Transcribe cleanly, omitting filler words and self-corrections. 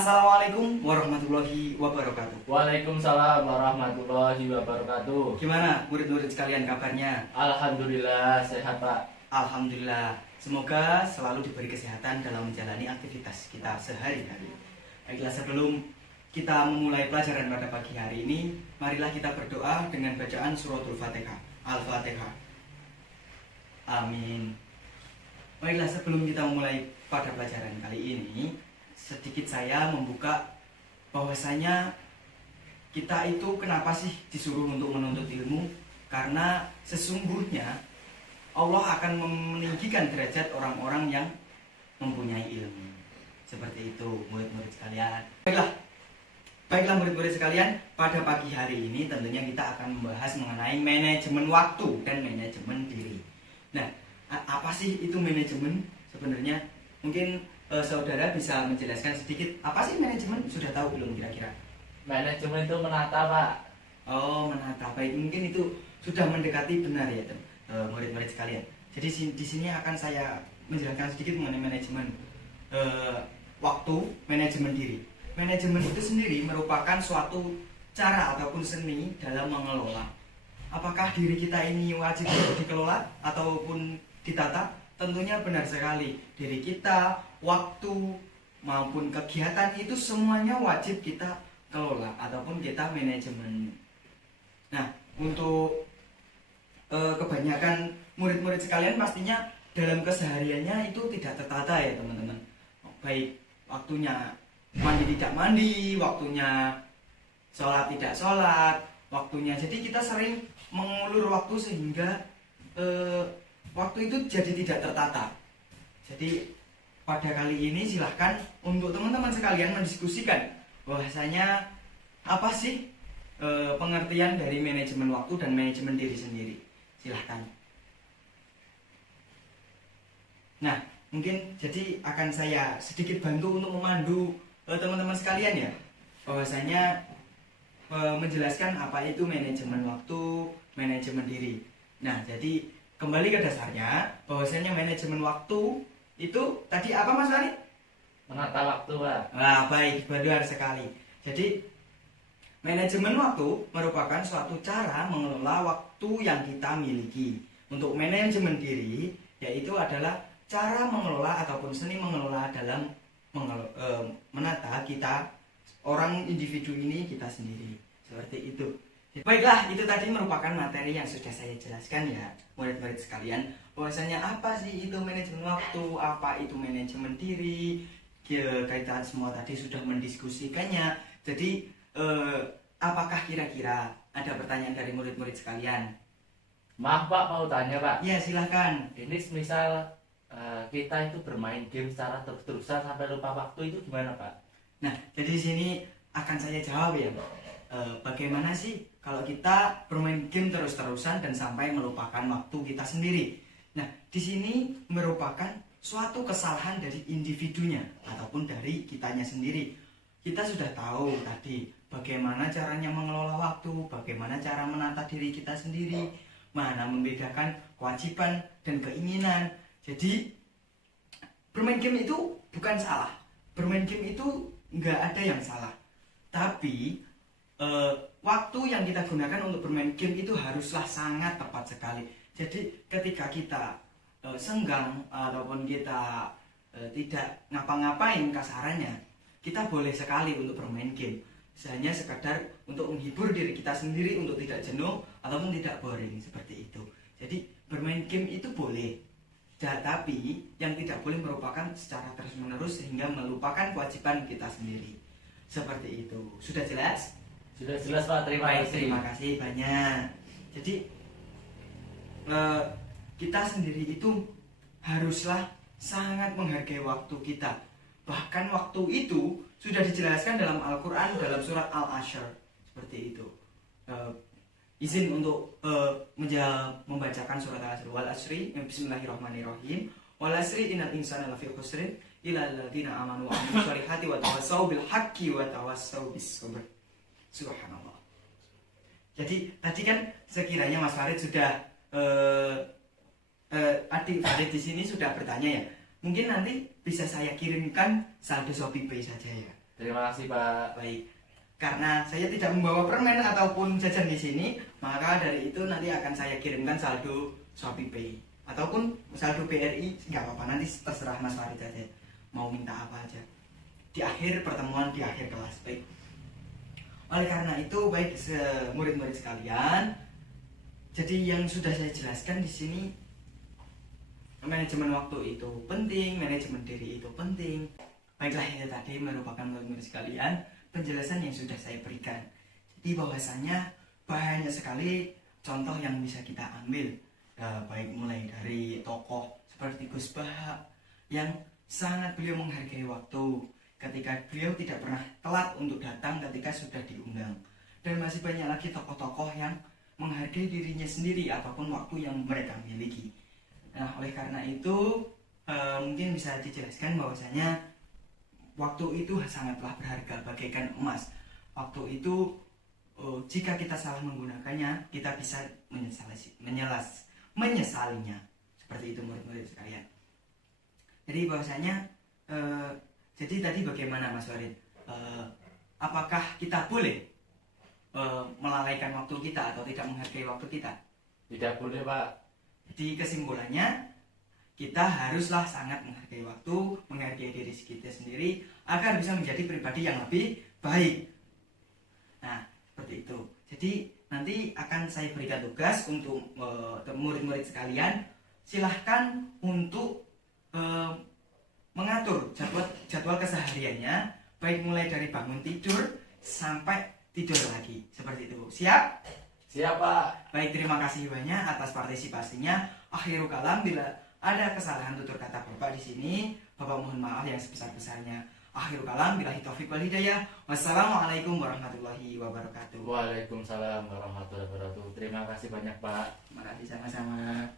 Assalamualaikum warahmatullahi wabarakatuh. Waalaikumsalam warahmatullahi wabarakatuh. Gimana murid-murid sekalian kabarnya? Alhamdulillah sehat Pak. Alhamdulillah. Semoga selalu diberi kesehatan dalam menjalani aktivitas kita sehari-hari. Baiklah, sebelum kita memulai pelajaran pada pagi hari ini, marilah kita berdoa dengan bacaan suratul Fatihah. Al-Fatihah. Amin. Baiklah, sebelum kita memulai pada pelajaran kali ini, sedikit saya membuka bahwasanya kita itu kenapa sih disuruh untuk menuntut ilmu? Karena sesungguhnya Allah akan meninggikan derajat orang-orang yang mempunyai ilmu. Seperti itu murid-murid sekalian. Baiklah murid-murid sekalian, pada pagi hari ini tentunya kita akan membahas mengenai manajemen waktu dan manajemen diri. Nah, apa sih itu manajemen sebenarnya? Mungkin saudara bisa menjelaskan sedikit apa sih manajemen? Sudah tahu belum kira-kira? Manajemen itu menata Pak. Oh, menata. Baik, mungkin itu sudah mendekati benar ya murid-murid sekalian. Jadi di sini akan saya menjelaskan sedikit mengenai manajemen waktu, manajemen diri. Manajemen itu sendiri merupakan suatu cara ataupun seni dalam mengelola. Apakah diri kita ini wajib dikelola ataupun ditata? Tentunya benar sekali. Diri kita, waktu maupun kegiatan itu semuanya wajib kita kelola ataupun kita manajemen. Nah, untuk kebanyakan murid-murid sekalian pastinya dalam kesehariannya itu tidak tertata ya teman-teman. Baik waktunya mandi tidak mandi, waktunya sholat tidak sholat, waktunya. Jadi kita sering mengulur waktu sehingga waktu itu jadi tidak tertata. Jadi pada kali ini silahkan untuk teman-teman sekalian mendiskusikan bahwasanya apa sih pengertian dari manajemen waktu dan manajemen diri sendiri. Silahkan. Nah, mungkin jadi akan saya sedikit bantu untuk memandu teman-teman sekalian ya, bahwasanya menjelaskan apa itu manajemen waktu, manajemen diri. Nah, jadi kembali ke dasarnya, bahwasanya manajemen waktu itu tadi apa Mas Fani? Menata waktu Pak. Nah, baik, benar sekali. Jadi manajemen waktu merupakan suatu cara mengelola waktu yang kita miliki. Untuk manajemen diri, yaitu adalah cara mengelola ataupun seni mengelola dalam menata kita, orang individu ini kita sendiri. Seperti itu. Baiklah, itu tadi merupakan materi yang sudah saya jelaskan ya murid-murid sekalian, bahwasanya apa sih itu manajemen waktu, apa itu manajemen diri. Kaitan semua tadi sudah mendiskusikannya. Jadi apakah kira-kira ada pertanyaan dari murid-murid sekalian? Maaf Pak, mau tanya Pak. Ya, silahkan. Ini misal kita itu bermain game secara terus-terusan sampai lupa waktu, itu gimana Pak? Nah, jadi di sini akan saya jawab ya. Bagaimana sih kalau kita bermain game terus-terusan dan sampai melupakan waktu kita sendiri? Nah, di sini merupakan suatu kesalahan dari individunya ataupun dari kitanya sendiri. Kita sudah tahu tadi bagaimana caranya mengelola waktu, bagaimana cara menata diri kita sendiri, mana membedakan kewajiban dan keinginan. Jadi bermain game itu bukan salah. Bermain game itu nggak ada yang salah. Tapi waktu yang kita gunakan untuk bermain game itu haruslah sangat tepat sekali. Jadi ketika kita senggang ataupun kita tidak ngapa-ngapain kasarannya, kita boleh sekali untuk bermain game. Hanya sekadar untuk menghibur diri kita sendiri, untuk tidak jenuh ataupun tidak boring, seperti itu. Jadi bermain game itu boleh, tapi yang tidak boleh merupakan secara terus-menerus sehingga melupakan kewajiban kita sendiri. Seperti itu. Sudah jelas? Sudah jelas Pak, terima kasih. Terima kasih banyak. Jadi kita sendiri itu haruslah sangat menghargai waktu kita. Bahkan waktu itu sudah dijelaskan dalam Al-Quran dalam surat Al-Ashr. Seperti itu. Izin untuk membacakan surat Al-Ashr. Wal asri, bismillahirrahmanirrahim. Wal asri innal insana lafi khusrin illa alladziina aamanu wa 'amilus shalihati wa tawassaw bil haqqi wa tawassaw bis sabr. Subhanallah. Jadi tadi kan sekiranya Mas Farid sudah adik Farid di sini sudah bertanya ya. Mungkin nanti bisa saya kirimkan saldo Shopee Pay saja ya. Terima kasih Pak. Baik, karena saya tidak membawa permen ataupun jajan di sini, maka dari itu nanti akan saya kirimkan saldo Shopee Pay ataupun saldo BRI, nggak apa-apa, nanti terserah Mas Farid aja mau minta apa aja di akhir pertemuan, di akhir kelas. Baik, oleh karena itu baik murid-murid sekalian, jadi yang sudah saya jelaskan di sini, manajemen waktu itu penting, manajemen diri itu penting. Baiklah, itu tadi merupakan murid-murid sekalian penjelasan yang sudah saya berikan. Jadi bahwasanya banyak sekali contoh yang bisa kita ambil, baik mulai dari tokoh seperti Gus Baha yang sangat beliau menghargai waktu ketika beliau tidak pernah telat untuk datang ketika sudah diundang, dan masih banyak lagi tokoh-tokoh yang menghargai dirinya sendiri ataupun waktu yang mereka miliki. Nah, oleh karena itu mungkin bisa dijelaskan bahwasanya waktu itu sangatlah berharga bagaikan emas. Waktu itu jika kita salah menggunakannya, kita bisa menyesalinya. Seperti itu murid-murid sekalian. Jadi bahwasanya jadi tadi bagaimana Mas Farid? Apakah kita boleh melalaikan waktu kita atau tidak menghargai waktu kita? Tidak boleh Pak. Di kesimpulannya, kita haruslah sangat menghargai waktu, menghargai diri kita sendiri agar bisa menjadi pribadi yang lebih baik. Nah, seperti itu. Jadi nanti akan saya berikan tugas untuk murid-murid sekalian. Silahkan untuk mengatur jadwal kesehariannya, baik mulai dari bangun tidur sampai tidur lagi. Seperti itu. Siap? Siap Pak. Baik, terima kasih banyak atas partisipasinya. Akhirul kalam, bila ada kesalahan tutur kata Bapak di sini, Bapak mohon maaf yang sebesar-besarnya. Akhirul kalam, billahi taufiq wal hidayah. Wassalamualaikum warahmatullahi wabarakatuh. Waalaikumsalam warahmatullahi wabarakatuh. Terima kasih banyak Pak. Terima kasih sama-sama.